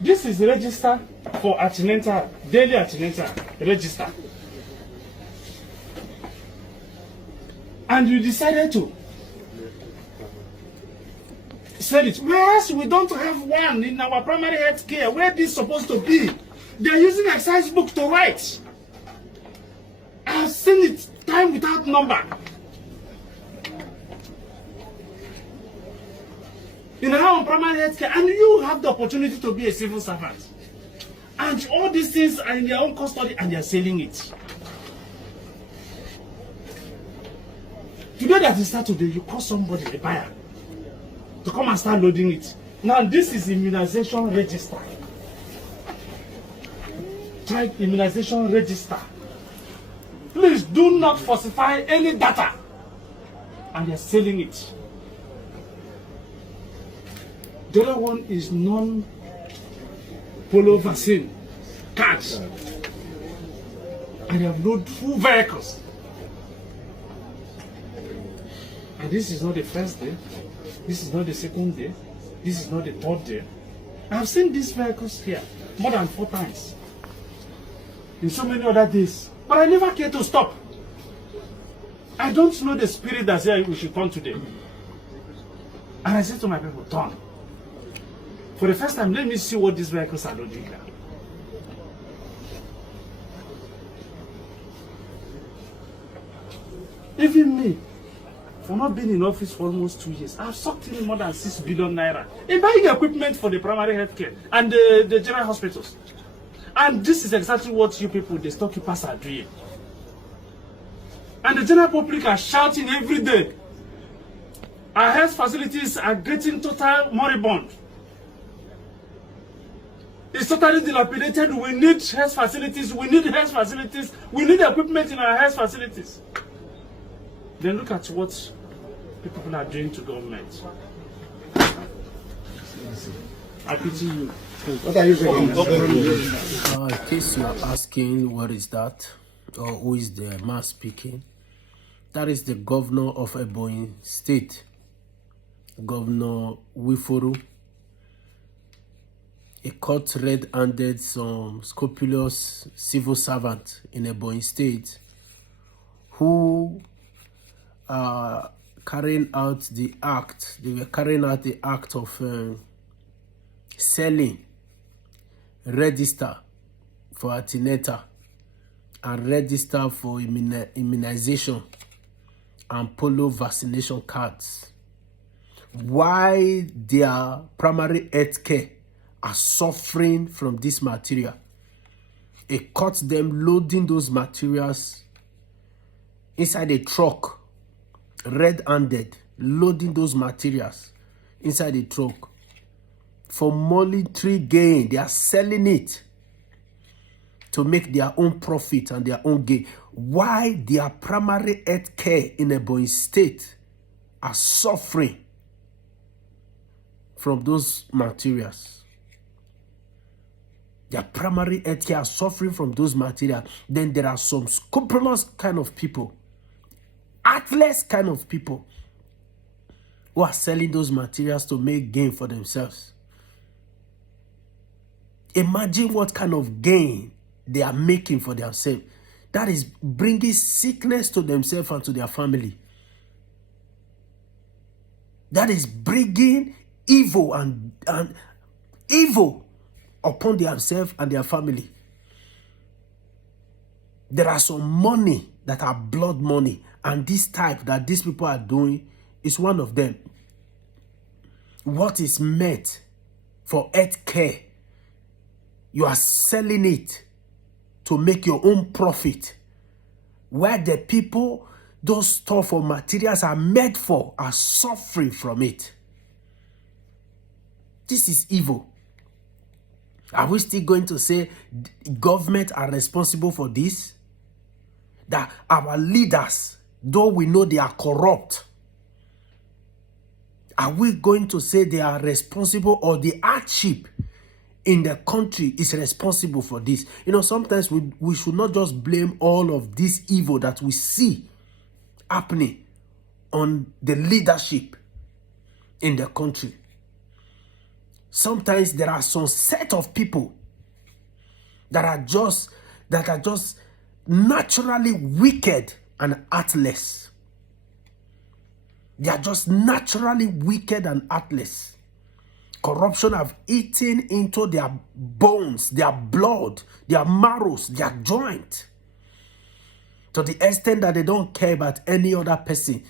This is the register for antenatal, daily antenatal register. And you decided to sell it. Whereas we don't have one in our primary health care where this is supposed to be. They're using exercise book to write. I've seen it time without number. In our primary health care, and you have the opportunity to be a civil servant. And all these things are in their own custody and they're selling it. Today that is Saturday, you call somebody, a buyer, to come and start loading it. Now this is immunization register. Child immunization register. Please do not falsify any data. And they're selling it. The other one is non-polio vaccine cards. And they have loaded 2 vehicles. And this is not the first day. This is not the second day. This is not the third day. I have seen these vehicles here more than 4 times. In so many other days. But I never care to stop. I don't know the spirit that says we should turn today. And I said to my people, turn. For the first time, let me see what these vehicles are loading here. Even me, for not being in office for almost 2 years, I've sucked in more than 6 billion naira in buying equipment for the primary health care and the general hospitals. And this is exactly what you people, the storekeepers, are doing. And the general public are shouting every day. Our health facilities are getting total moribund. It's totally dilapidated. We need health facilities. We need health facilities. We need equipment in our health facilities. Then look at what the people are doing to government. I pity you. What are you saying? In case you are asking what is that, or who is the man speaking, that is the governor of Ebonyi State, Governor Wifuru. He caught red-handed some scrupulous civil servant in Ebonyi State who are carrying out the act. They were carrying out the act of selling register for antenatal and register for immunization and polio vaccination cards. Why their primary health care are suffering from this material. It caught them loading those materials inside a truck, red-handed, loading those materials inside the truck for monetary gain. They are selling it to make their own profit and their own gain. Why their primary health care in Ebonyi State are suffering from those materials. Their primary health care are suffering from those materials. Then there are some scrupulous kind of people, heartless kind of people who are selling those materials to make gain for themselves. Imagine what kind of gain they are making for themselves. That is bringing sickness to themselves and to their family. That is bringing evil and evil upon themselves and their family. There are some money that are blood money, and this type that these people are doing is one of them. What is meant for health care, you are selling it to make your own profit, where the people those stuff or materials are made for are suffering from it. This is evil. Are we still going to say government are responsible for this? That our leaders, though we know they are corrupt, are we going to say they are responsible, or the hardship in the country is responsible for this? You know, sometimes we should not just blame all of this evil that we see happening on the leadership in the country. Sometimes there are some set of people that are just naturally wicked and heartless. They are just naturally wicked and heartless. Corruption have eaten into their bones, their blood, their marrows, their joint, to the extent that they don't care about any other person,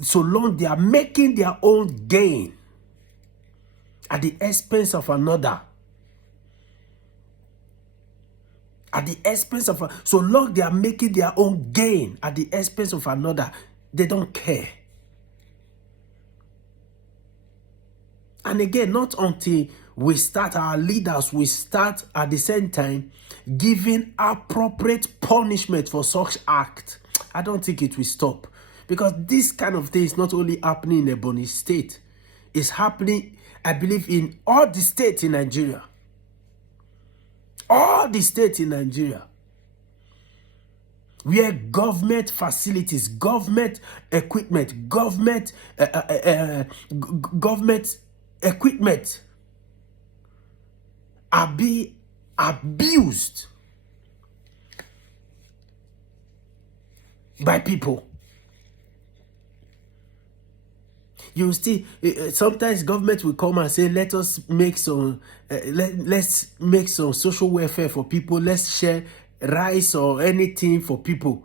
so long they are making their own gain at the expense of another. At the expense of so long they are making their own gain at the expense of another, they don't care. And again, not until we start, our leaders will start at the same time giving appropriate punishment for such act, I don't think it will stop. Because this kind of thing is not only happening in Ebonyi State, it's happening, I believe, in all the states in Nigeria. All the states in Nigeria, where government facilities, government equipment, government equipment are being abused by people. You see, sometimes government will come and say, let us make some, let's make some social welfare for people. Let's share rice or anything for people,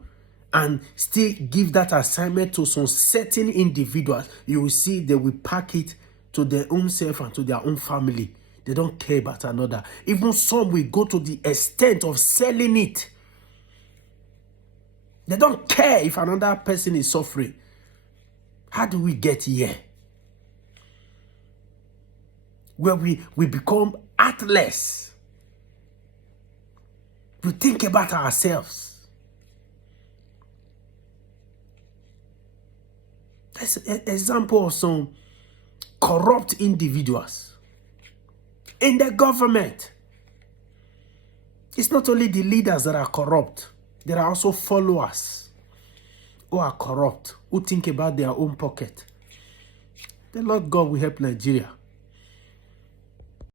and still give that assignment to some certain individuals. You will see they will pack it to their own self and to their own family. They don't care about another. Even some will go to the extent of selling it. They don't care if another person is suffering. How do we get here? Where we become heartless. We think about ourselves. That's an example of some corrupt individuals in the government. It's not only the leaders that are corrupt. There are also followers who are corrupt, who think about their own pocket. The Lord God will help Nigeria.